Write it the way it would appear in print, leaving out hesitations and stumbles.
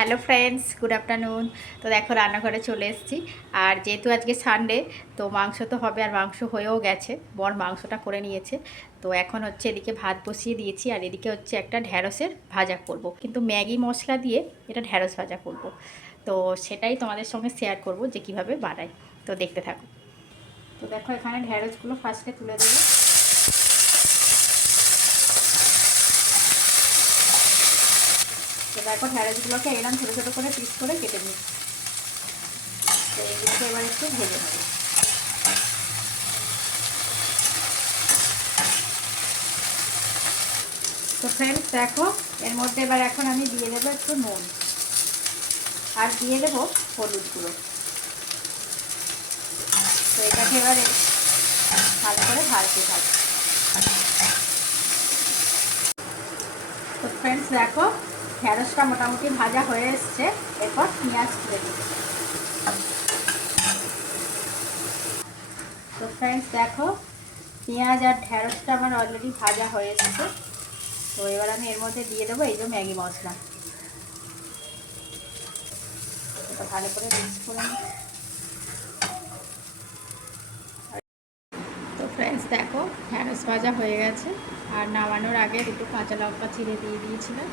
Hello friends, good afternoon. তো দেখো রান্নাঘরে চলে এসেছি। আর যেহেতু আজকে সানডে, তো মাংস তো হবে, আর মাংস হয়েও গেছে। বর মাংসটা করে নিয়েছে। তো এখন হচ্ছে এদিকে ভাত বসিয়ে দিয়েছি, আর এদিকে হচ্ছে একটা ঢ্যাঁড়সের ভাজা করব। কিন্তু ম্যাগি মশলা দিয়ে এটা ঢ্যাঁড়স ভাজা করব। তো সেটাই তোমাদের সঙ্গে শেয়ার করব যে কিভাবে বানাই। তো দেখতে থাকো। তো দেখো এখানে ঢ্যাঁড়সগুলো ফার্স্টে তুলে দেবো। তো দেখো ঢ্যাঁড়সগুলোকে এরকম ছোটো ছোটো করে পিস করে কেটে নিচ্ছি। তো এগুলোকে এবার একটু ভেজে নেব। তো ফ্রেন্ডস দেখো, এর মধ্যে এবার এখন আমি দিয়ে দেবো একটু নুন, আর দিয়ে দেবো হলুদ গুঁড়ো। তো এটাকে এবারে ভালো করে ভাজতে থাকবো। তো ফ্রেন্ডস দেখো, ঢ্যাঁড়সটা মোটামুটি ভাজা হয়ে এসছে। এরপর পেঁয়াজ তুলে দিই। তো ফ্রেন্ডস দেখো, পেঁয়াজ আর ঢ্যাঁড়সটা আমার অলরেডি ভাজা হয়ে এসছে। তো এবার আমি এর মধ্যে দিয়ে দেবো এই যে ম্যাগি মশলা। এটা ভালো করে মিক্স করে নিই। তো ফ্রেন্ডস দেখো, ঢ্যাঁড়স ভাজা হয়ে গেছে। আর নামানোর আগে দুটো কাঁচা লঙ্কা চিড়ে দিয়ে দিয়েছিলাম।